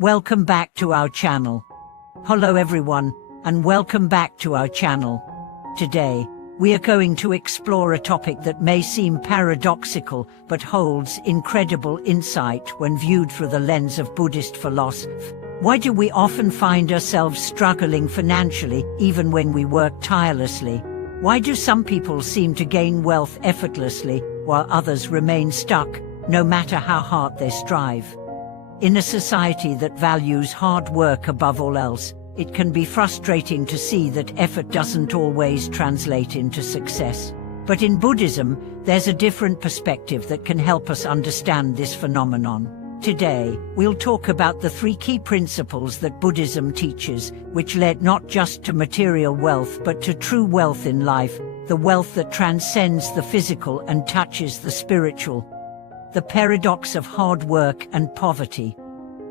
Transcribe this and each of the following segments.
Welcome back to our channel. Hello everyone, and welcome back to our channel. Today, we are going to explore a topic that may seem paradoxical but holds incredible insight when viewed through the lens of Buddhist philosophy. Why do we often find ourselves struggling financially even when we work tirelessly? Why do some people seem to gain wealth effortlessly while others remain stuck, no matter how hard they strive? In a society that values hard work above all else, it can be frustrating to see that effort doesn't always translate into success. But in Buddhism, there's a different perspective that can help us understand this phenomenon. Today, we'll talk about the 3 key principles that Buddhism teaches, which lead not just to material wealth but to true wealth in life, the wealth that transcends the physical and touches the spiritual. The paradox of hard work and poverty.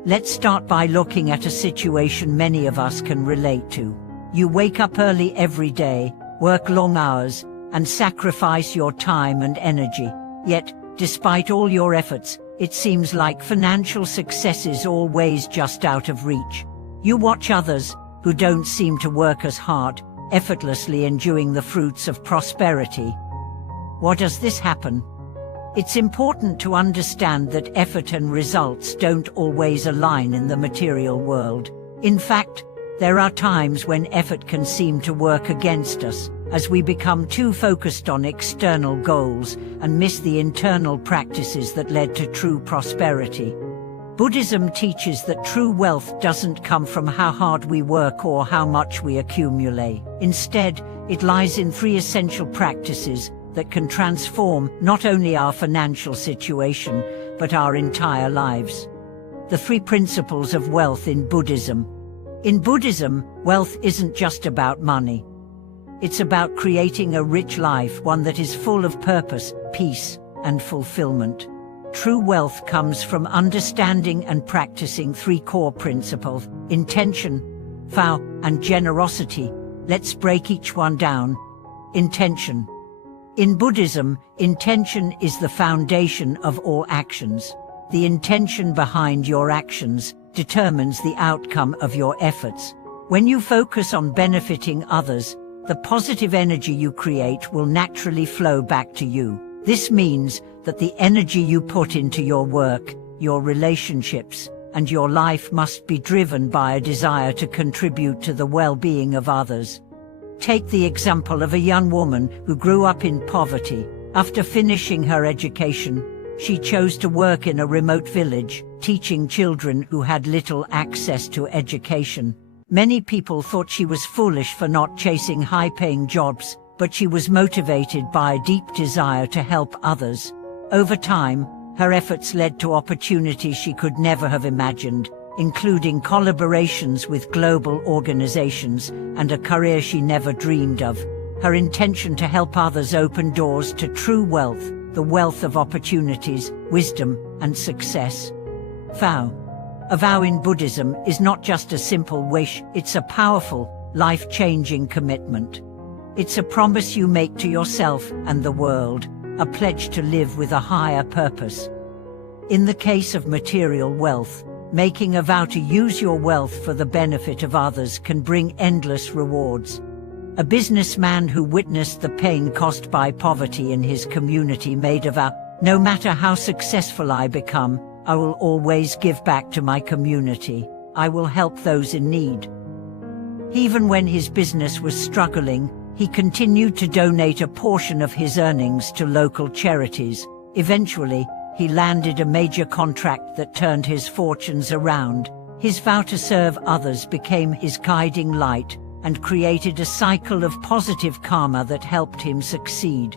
Let's start by looking at a situation many of us can relate to. You wake up early every day, work long hours, and sacrifice your time and energy. Yet, despite all your efforts, it seems like financial success is always just out of reach. You watch others, who don't seem to work as hard, effortlessly enjoying the fruits of prosperity. Why does this happen? It's important to understand that effort and results don't always align in the material world. In fact, there are times when effort can seem to work against us, as we become too focused on external goals and miss the internal practices that led to true prosperity. Buddhism teaches that true wealth doesn't come from how hard we work or how much we accumulate. Instead, it lies in 3 essential practices that can transform not only our financial situation, but our entire lives. The 3 principles of wealth in Buddhism. In Buddhism, wealth isn't just about money. It's about creating a rich life, one that is full of purpose, peace, and fulfillment. True wealth comes from understanding and practicing 3 core principles: intention, vow, and generosity. Let's break each one down. Intention. In Buddhism, intention is the foundation of all actions. The intention behind your actions determines the outcome of your efforts. When you focus on benefiting others, the positive energy you create will naturally flow back to you. This means that the energy you put into your work, your relationships, and your life must be driven by a desire to contribute to the well-being of others. Take the example of a young woman who grew up in poverty. After finishing her education, she chose to work in a remote village, teaching children who had little access to education. Many people thought she was foolish for not chasing high-paying jobs, but she was motivated by a deep desire to help others. Over time, her efforts led to opportunities she could never have imagined, including collaborations with global organizations and a career she never dreamed of. Her intention to help others opened doors to true wealth, the wealth of opportunities, wisdom, and success. Vow. A vow in Buddhism is not just a simple wish, it's a powerful, life-changing commitment. It's a promise you make to yourself and the world, a pledge to live with a higher purpose. In the case of material wealth, making a vow to use your wealth for the benefit of others can bring endless rewards. A businessman who witnessed the pain caused by poverty in his community made a vow, "No matter how successful I become, I will always give back to my community. I will help those in need." Even when his business was struggling, he continued to donate a portion of his earnings to local charities. Eventually, he landed a major contract that turned his fortunes around. His vow to serve others became his guiding light and created a cycle of positive karma that helped him succeed.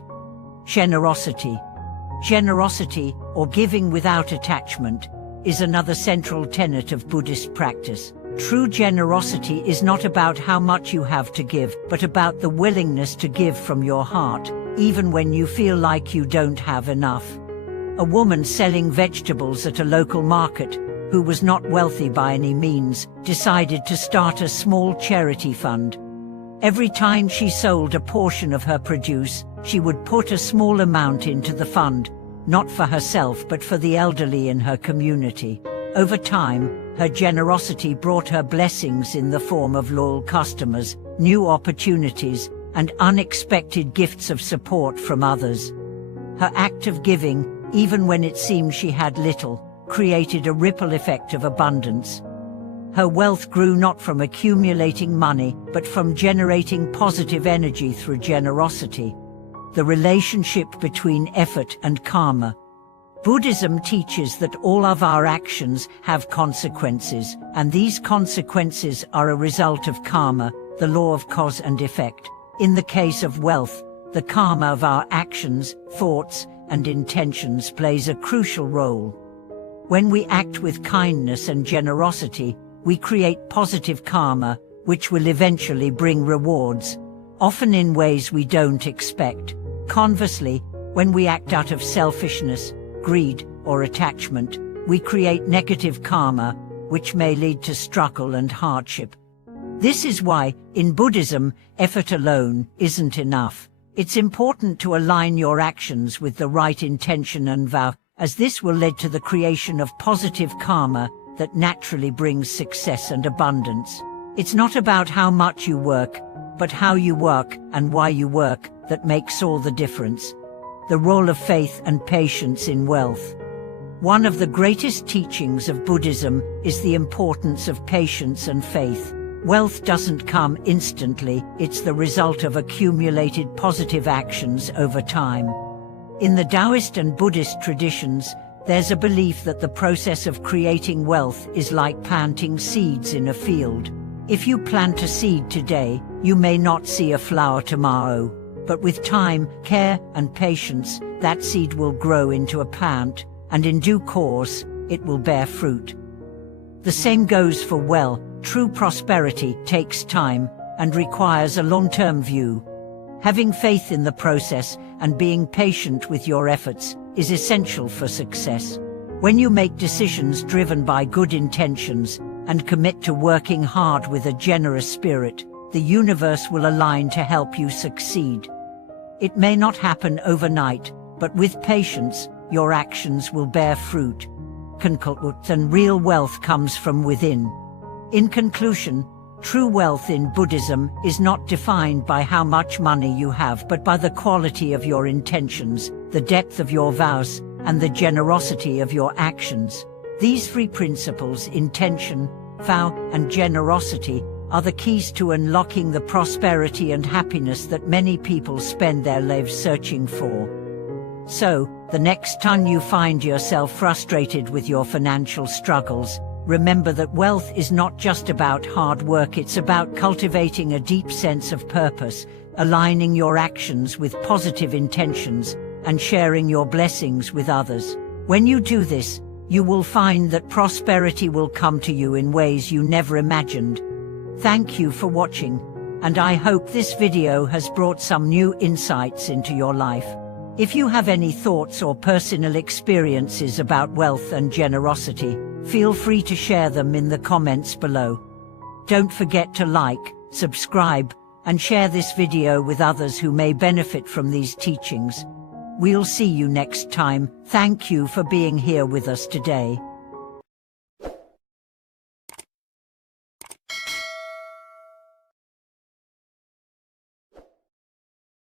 Generosity. Generosity, or giving without attachment, is another central tenet of Buddhist practice. True generosity is not about how much you have to give, but about the willingness to give from your heart, even when you feel like you don't have enough. A woman selling vegetables at a local market, who was not wealthy by any means, decided to start a small charity fund. Every time she sold a portion of her produce, she would put a small amount into the fund, not for herself but for the elderly in her community. Over time, Her generosity brought her blessings in the form of loyal customers, new opportunities, and unexpected gifts of support from others. Her act of giving, even when it seemed she had little, created a ripple effect of abundance. Her wealth grew not from accumulating money, but from generating positive energy through generosity. The relationship between effort and karma. Buddhism teaches that all of our actions have consequences, and these consequences are a result of karma, the law of cause and effect. In the case of wealth, the karma of our actions, thoughts, and intentions plays a crucial role. When we act with kindness and generosity, we create positive karma, which will eventually bring rewards, often in ways we don't expect. Conversely, when we act out of selfishness, greed, or attachment, we create negative karma, which may lead to struggle and hardship. This is why, in Buddhism, effort alone isn't enough. It's important to align your actions with the right intention and vow, as this will lead to the creation of positive karma that naturally brings success and abundance. It's not about how much you work, but how you work and why you work that makes all the difference. The role of faith and patience in wealth. One of the greatest teachings of Buddhism is the importance of patience and faith. Wealth doesn't come instantly, it's the result of accumulated positive actions over time. In the Taoist and Buddhist traditions, there's a belief that the process of creating wealth is like planting seeds in a field. If you plant a seed today, you may not see a flower tomorrow. But with time, care, and patience, that seed will grow into a plant, and in due course, it will bear fruit. The same goes for wealth. True prosperity takes time and requires a long-term view. Having faith in the process and being patient with your efforts is essential for success. When you make decisions driven by good intentions and commit to working hard with a generous spirit, the universe will align to help you succeed. It may not happen overnight, but with patience, your actions will bear fruit. And real wealth comes from within. In conclusion, true wealth in Buddhism is not defined by how much money you have, but by the quality of your intentions, the depth of your vows, and the generosity of your actions. These three principles, intention, vow, and generosity, are the keys to unlocking the prosperity and happiness that many people spend their lives searching for. So, the next time you find yourself frustrated with your financial struggles, remember that wealth is not just about hard work, it's about cultivating a deep sense of purpose, aligning your actions with positive intentions, and sharing your blessings with others. When you do this, you will find that prosperity will come to you in ways you never imagined. Thank you for watching, and I hope this video has brought some new insights into your life. If you have any thoughts or personal experiences about wealth and generosity, feel free to share them in the comments below. Don't forget to like, subscribe, and share this video with others who may benefit from these teachings. We'll see you next time. Thank you for being here with us today.